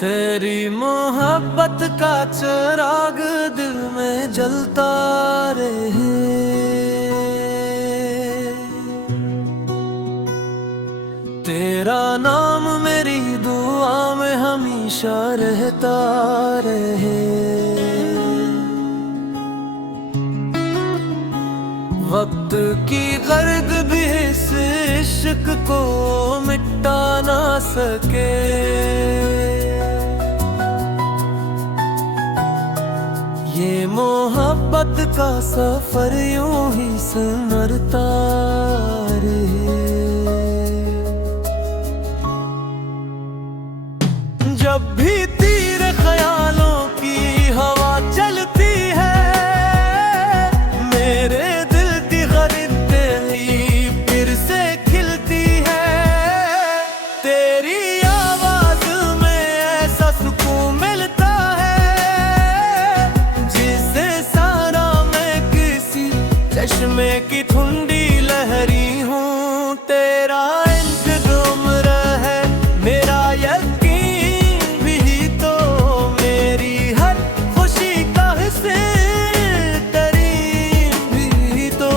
तेरी मोहब्बत का चिराग दिल में जलता रहे। तेरा नाम मेरी दुआ में हमेशा रहता रहे। वक्त की गर्द भी इस इश्क को मिटा ना सके। ये मोहब्बत का सफर यूं ही सिमरता रहे। जब भी तीर ख्यालों की हवा चलती है, मेरे दिल की गरीबी फिर से खिलती है। तेरी आवाज में ऐसा सुकून मिलता है जिसे सारा मैं किसी चश्मे की ठुंडी लहरी हूँ। तेरा इंतज़ाम रहे मेरा यकीन भी तो, मेरी हर खुशी का हिस्से तरीन भी तो।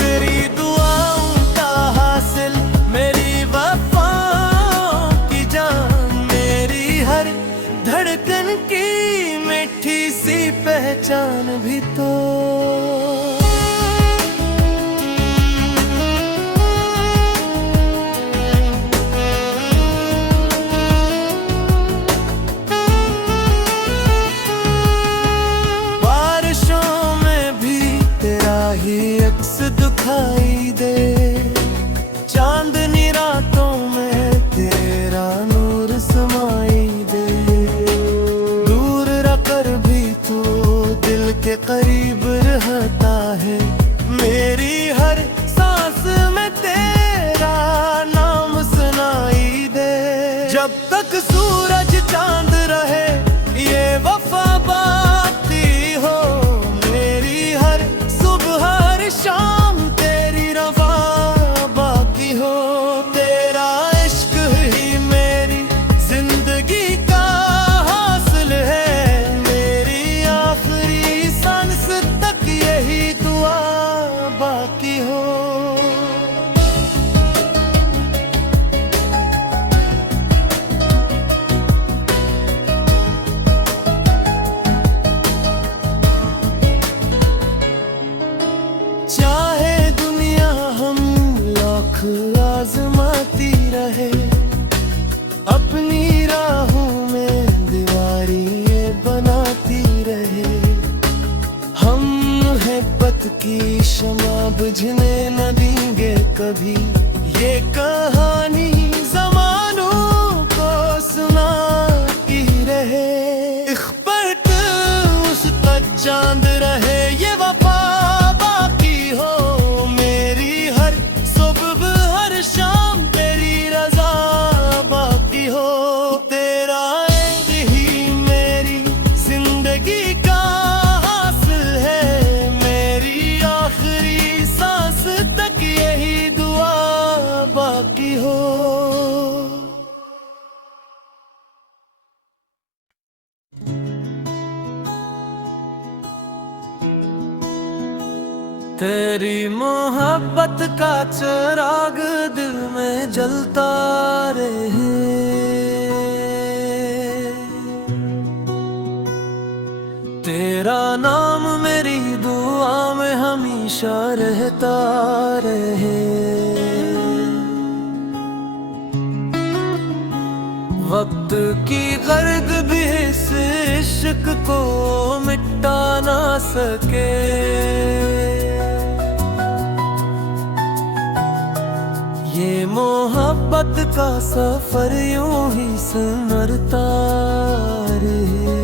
मेरी दुआओं का हासिल मेरी वफाओं की जान, मेरी हर धड़कन की मीठी सी पहचान भी तो। अक्स दिखाई दे, चांदनी रातों में तेरा नूर समाई दे। दूर रखकर भी तू दिल के करीब रहता है। मेरी हर सांस में तेरा नाम सुनाई दे। जब तक सूरज चांद रहे ये वफा बाकी हो। मेरी हर सुबह शाम तेरी रवा बाकी हो। तेरा इश्क ही मेरी जिंदगी का हासिल है। मेरी आखिरी सांस तक यही दुआ बाकी हो। चाहे दुनिया हम लाख आजमाती रहे, अपनी राहों में दीवारें बनाती रहे। हम हैं पथ की शमा बुझने न देंगे कभी। ये कहानी ज़मानों को सुनाती रहे। इख्बत उस तक चांद रहे ये वफा बाकी हो। मेरी हर सुबह हर शाम तेरी रजा बाकी हो। तेरा इश्क ही मेरी जिंदगी का हासिल है। मेरी आखिरी सांस तक यही दुआ बाकी हो। तेरी मोहब्बत का चिराग दिल में जलता रहे। तेरा नाम मेरी दुआ में हमेशा रहता रहे। वक्त की गर्द भी इस इश्क को मिटा ना सके। ये मोहब्बत का सफर यूं ही सिमरता रहे।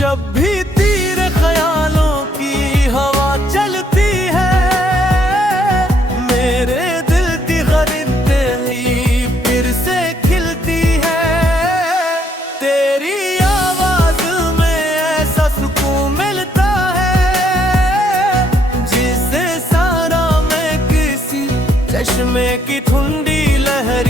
जब भी तीर ख्यालों की हवा चलती है, मेरे दिल की गरीबी फिर से खिलती है। तेरी आवाज में ऐसा सुकून मिलता है जिसे सारा मैं किसी चश्मे की ठुंडी लहरी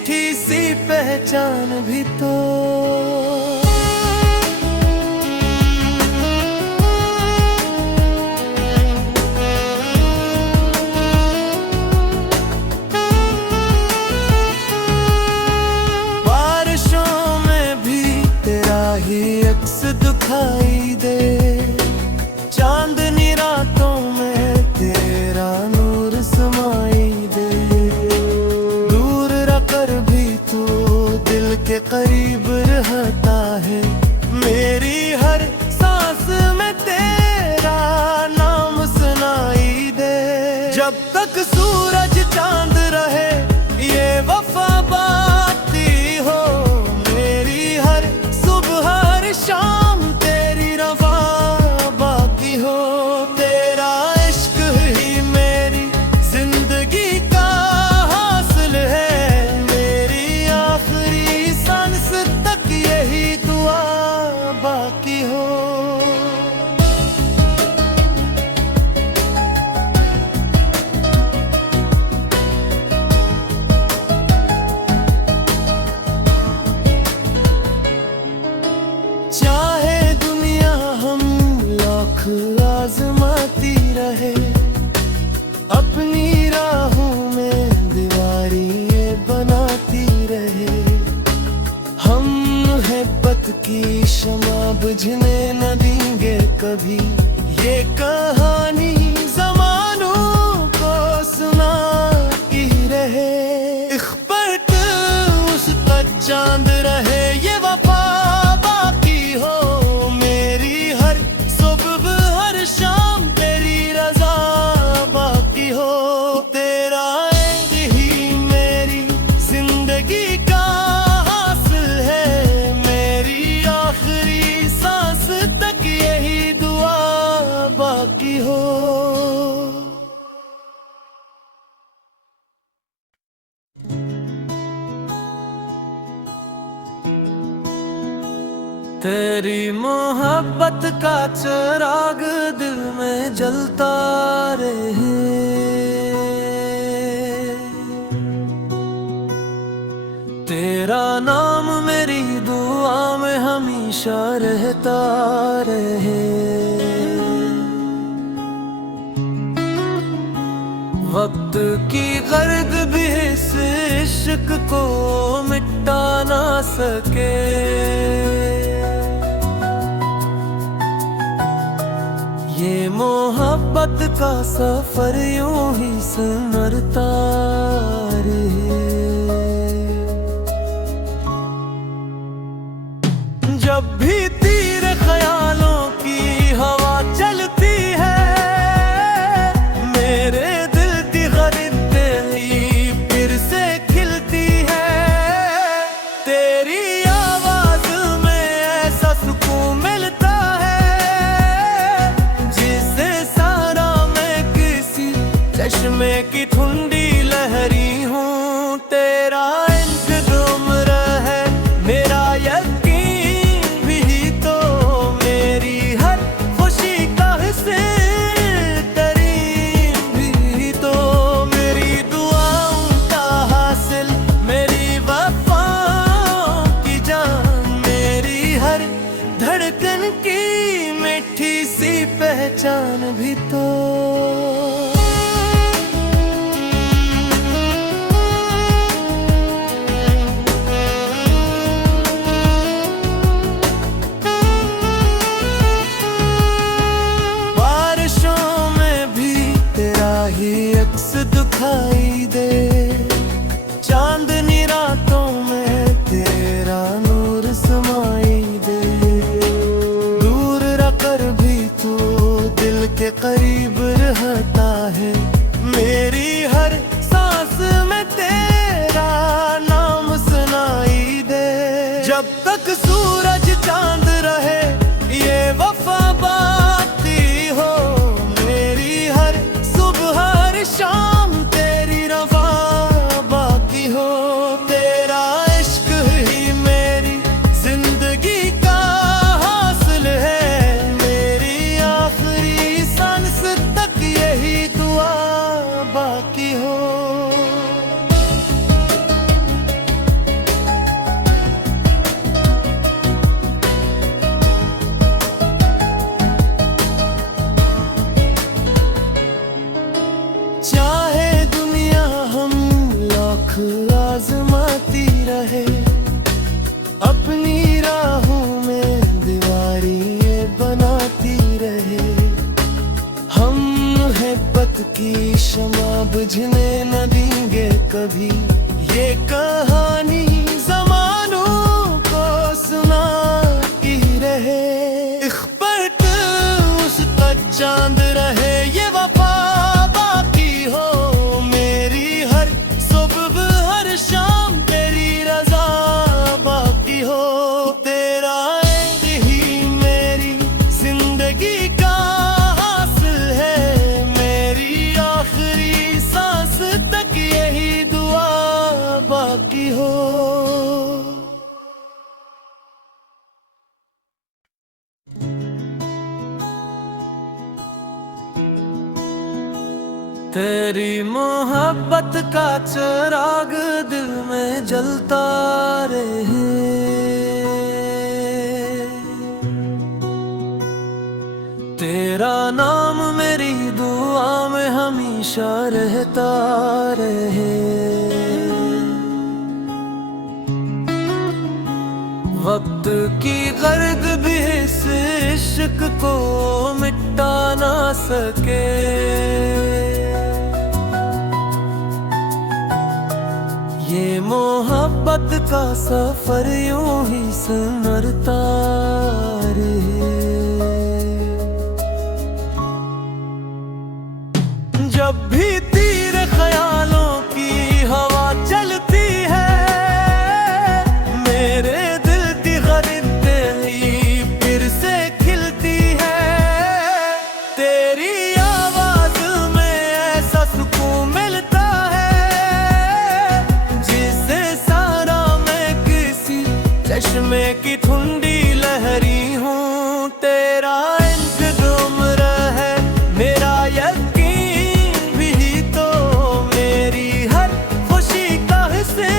मीठी सी पहचान भी तो। बारिशों में भी तेरा ही अक्स दिखाई दे, चांदनी रातों में तेरा नूर समाई दे। दूर रखकर भी तू दिल के करीब रहता है, मेरी हर सांस में तेरा नाम सुनाई दे। जब तक सूरज चांद रहे ये वफा बाकी हो, मेरी हर सुबह हर शाम तेरी रवा बाकी हो। तेरा इश्क ही मेरी जिंदगी का हासिल है, मेरी आखिरी सांस तक यही दुआ बाकी हो। चाहे दुनिया हम लाख आजमाती रहे, अपनी राहों में दीवारें बनाती रहे। हम मोहब्बत की शमा बुझने न देंगे कभी, ये कहानी ज़मानों को सुनाती रहे। इख्बत उसका चांद रहे ये वफा बाकी हो, मेरी हर सुबह हर शाम तेरी रजा बाकी हो। तेरा इश्क ही मेरी जिंदगी का हासिल है, मेरी आखिरी सांस तक यही दुआ बाकी हो। तेरी मोहब्बत का चिराग दिल में जलता रहे, तेरा नाम मेरी दुआ में हमेशा रहता रहे। वक्त की गर्द भी इस इश्क को मिटा ना सके, ये मोहब्बत का सफर यूं ही सिमरता रहे। जब भी तेरे ख्यालों की हवा चलती है, मेरे दिल की गरीबी फिर से खिलती है। तेरी आवाज में ऐसा सुकून मिलता है, जिसे सारा मैं किसी चश्मे की ठुंडी लहरी हूँ। तेरा इंतज़ार है मेरा यकीन भी तो, मेरी हर खुशी का हिस्से तरीन भी तो। मेरी दुआओं का हासिल मेरी वफाओं की जान, मेरी हर धड़कन की मीठी सी पहचान भी तो। बारिशों में भी तेरा ही अक्स दिखाई दे, चांदनी रातों में तेरा नूर समाई दे। दूर रखकर भी तू दिल के करीब रहता है, मेरी हर सांस में तेरा नाम सुनाई दे। जब तक सूरज चांद रहे ये वफा बाकी हो, मेरी हर सुबह हर शाम तेरी रवा बाकी हो। तेरा इश्क ही मेरी जिंदगी का हासिल है, मेरी आखिरी सांस तक यही दुआ बाकी हो। तेरी मोहब्बत का चिराग दिल में जलता रहे, तेरा नाम मेरी दुआ में हमेशा रहता रहे। वक्त की गर्द भी इस इश्क को मिटा ना सके, ये मोहब्बत का सफर यूं ही सिमरता रहे। जब भी तेरे ख्यालों की हवा चलती है, मेरे दिल की गरीब ही फिर से खिलती है। तेरी आवाज में ऐसा सुकून मिलता है, जिसे सारा मैं किसी चश्मे की ठंडी लहरी हूँ। तेरा इश्क उम्र है मेरा यकीन भी, तो मेरी हर खुशी का हिस्से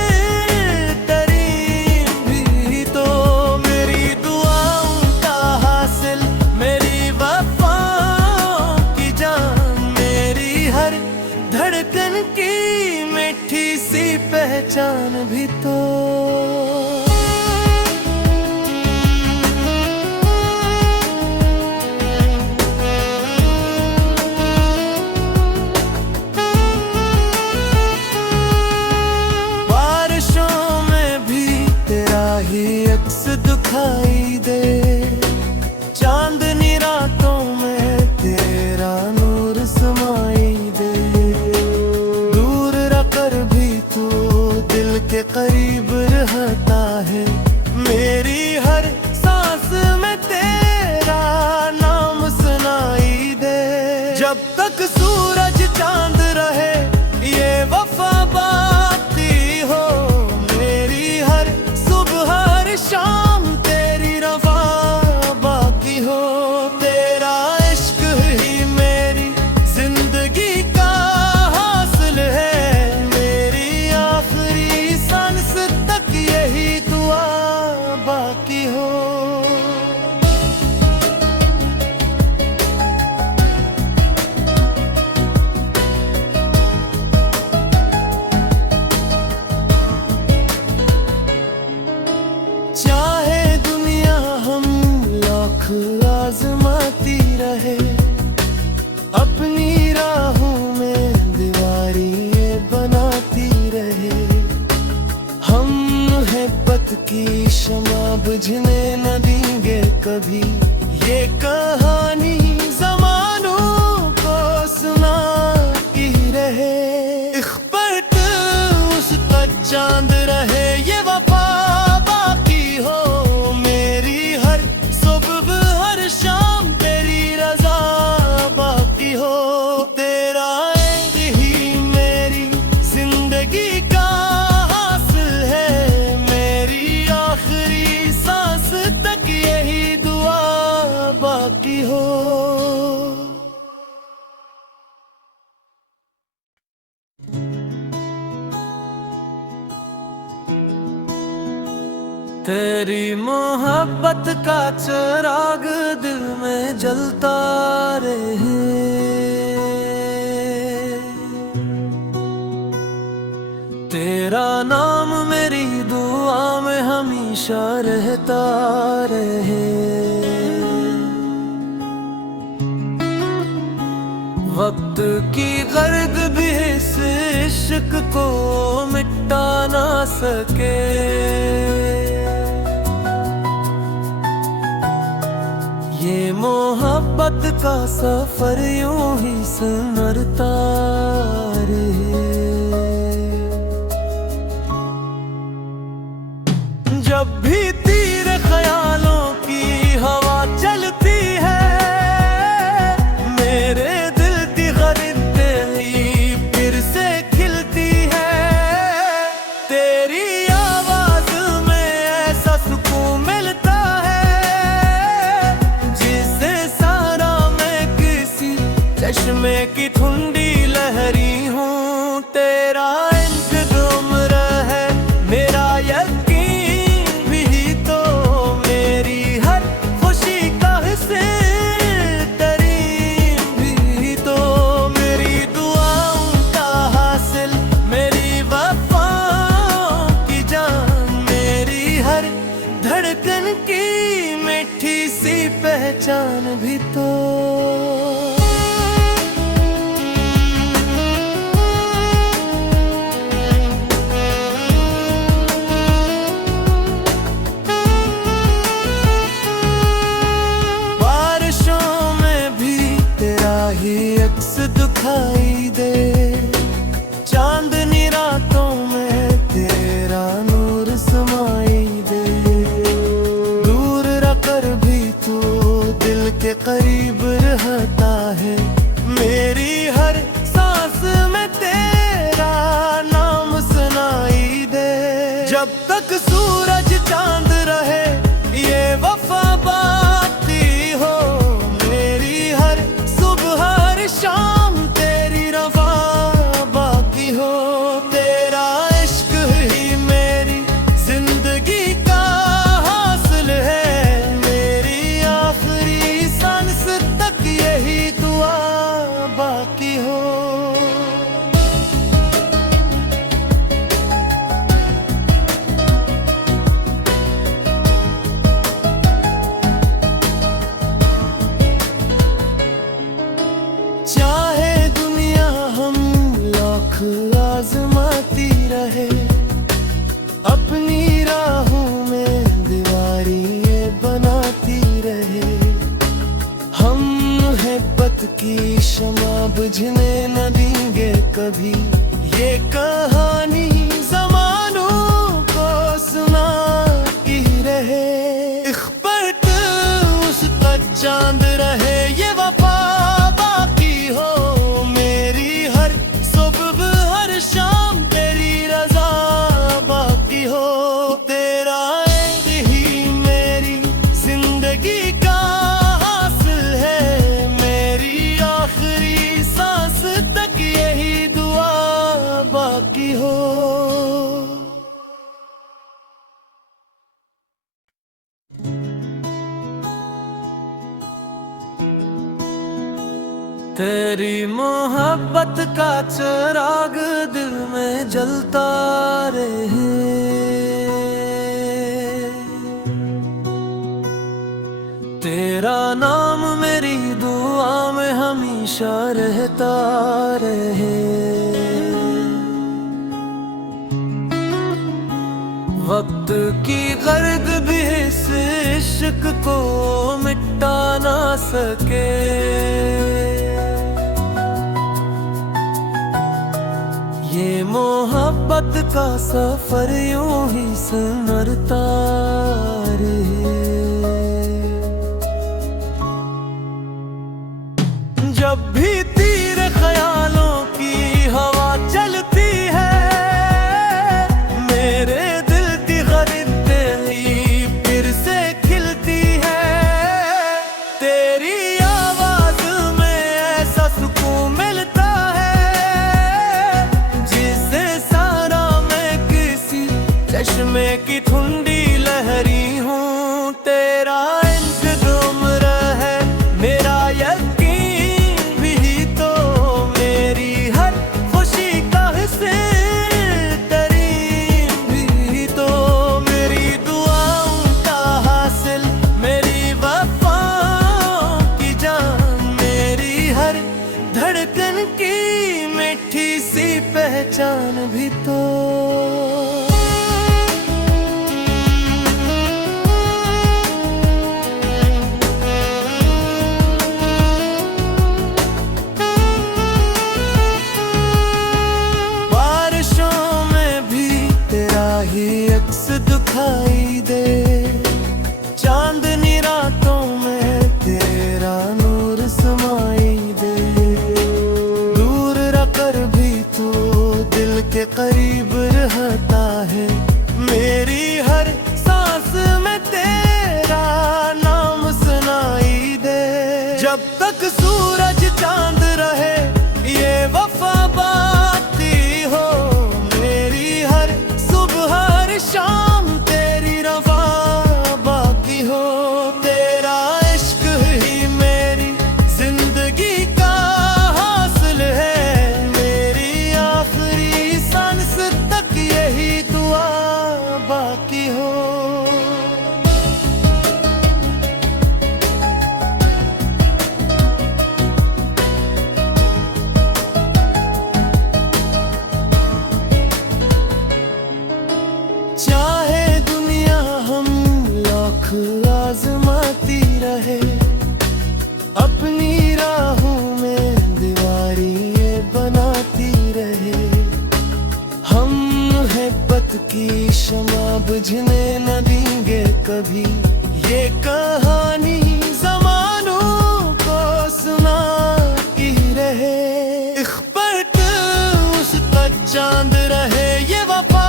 तरीन भी, तो मेरी दुआओं का हासिल, मेरी वफाओं की जान, मेरी हर धड़कन की मीठी सी पहचान भी तो। दिखाई दे चांदनी रातों में तेरा नूर समाई दे, दूर रखकर भी तू दिल के करीब रहता है। मेरी हर सांस में तेरा नाम सुनाई दे, जब तक सूरज चांद रहे ये वफा बाकी हो। मेरी हर सुबह हर शाम आजमाती रहे, अपनी राहों में दीवारें बनाती रहे। हम मोहब्बत की शमा बुझने न देंगे कभी, ये कहानी ज़मानों को सुनाती रहे। इख्फत उस तक चांद रहे ये वफा बाकी हो। मेरी हर सुबह हर शाम तेरी रज़ा बाकी हो। तेरा ही मेरी जिंदगी का हासिल है, मेरी आखिरी सांस तक यही दुआ बाकी हो। तेरी मोहब्बत का चिराग दिल में जलता रहे, तेरा नाम मेरी दुआ में हमेशा रहता रहे। वक्त की गर्द भी इस इश्क को मिटा ना सके, ये मोहब्बत का सफर यूं ही सिमरता रहे। जब भी तेरे ख्यालों की हवा चलती है, मेरे दिल की गरीब ही फिर से खिलती है। तेरी धड़कन की मीठी सी पहचान भी तो। दिखाई दे चांदनी रातों में तेरा नूर समाई दे। दूर रहकर भी तू दिल के करीब रहता है। मेरी हर सांस में तेरा नाम सुनाई दे। जब तक सूरज चांद रहे ये वफा बाती हो। मेरी हर सुबह हर शाम आजमाती रहे अपनी राहों में दीवारें बनाती रहे। हम मोहब्बत की शमा बुझने न देंगे कभी। ये कहानी ज़मानों को सुनाती रहे। इख्बत उस तक चांद रहे ये वफा बाकी हो। मेरी हर सुबह हर शाम तेरी रज़ा बाकी हो। तेरा इश्क ही मेरी जिंदगी का हासिल है। मेरी आखिरी सांस तक यही दुआ बाकी हो। तेरी मोहब्बत का चिराग दिल में जलता रहे। तेरा नाम मेरी दुआ में हमेशा रहता रहे। वक्त की गर्द भी इस इश्क को मिटा ना सके। ये मोहब्बत का सफर यूं ही संवरता रहे। जब भी तेरे ख्यालों की हवा चलती है। मेरे दिल की गरीब तेरी फिर से खिलती है। तेरी आवाज में ऐसा सुकून मिलता चश्मे की ठुंडी लहरी हूँ। तेरा इश्क उम्र है मेरा यकीन भी तो। मेरी हर खुशी का हिस्से तरीन भी तो। मेरी दुआओं का हासिल मेरी वफाओं की जान। मेरी हर धड़कन की मीठी सी पहचान भी तो। दिखाई दे चांदनी रातों में तेरा नूर समाई दे। दूर रहकर भी तू दिल के करीब रहता है। मेरी हर सांस में तेरा नाम सुनाई दे। जब तक सूरज चांद रहे ये वफा बाती हो। मेरी हर सुबह हर शाम आजमाती रहे, अपनी राहों में दीवारें बनाती रहे। हम मोहब्बत की शमा बुझने न देंगे कभी, ये कहानी ज़मानों को सुनाती रहे। इख्बत उसका चांद रहे, ये वफा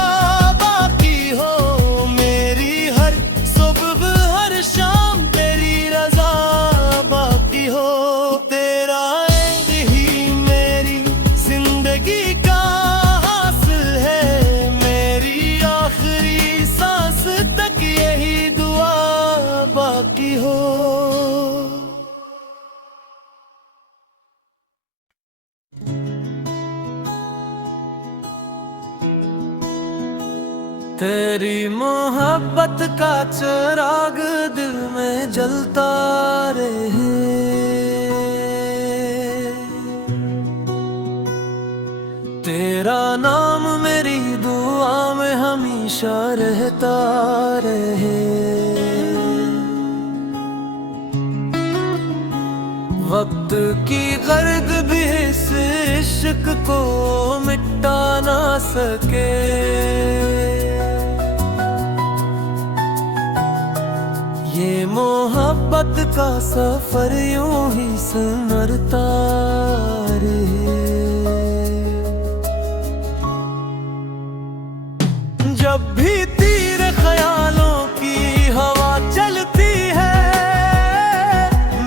बाकी हो, मेरी हर सुबह हर शाम तेरी रजा बाकी हो। तेरा एंड ही मेरी जिंदगी का हासिल है, मेरी आखिरी सांस तक यही दुआ बाकी हो। तेरी मोहब्बत का चिराग दिल में जलता रहे, तेरा नाम मेरी दुआ में हमेशा रहता रहे। वक्त की गर्द भी इस इश्क को मिटा ना सके, ये मोहब्बत का सफर यूं ही संवरता रहे। जब भी तीर ख्यालों की हवा चलती है,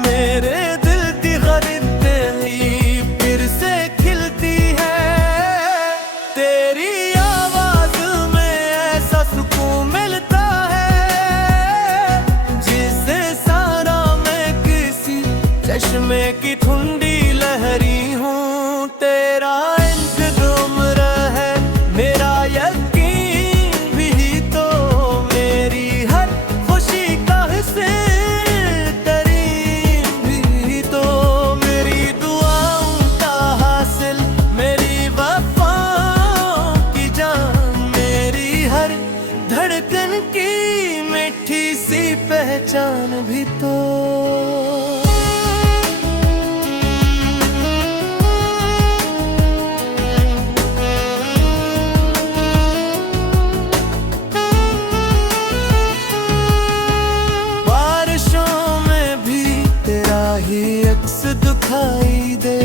मेरे दिल की खरीदली फिर से खिलती है। तेरी आवाज में ऐसा सुकून मिलता है, जिसे सारा मैं किसी चश्मे की ठंडी लहरी हूँ। तेरा इंतज़ाम है मेरा यकीन भी तो, मेरी हर खुशी का हिस्से तरीन भी तो। मेरी दुआओं का हासिल, मेरी वफाओं की जान, मेरी हर धड़कन की मीठी सी पहचान भी तो। बारिशों में भी तेरा ही अक्स दिखाई दे,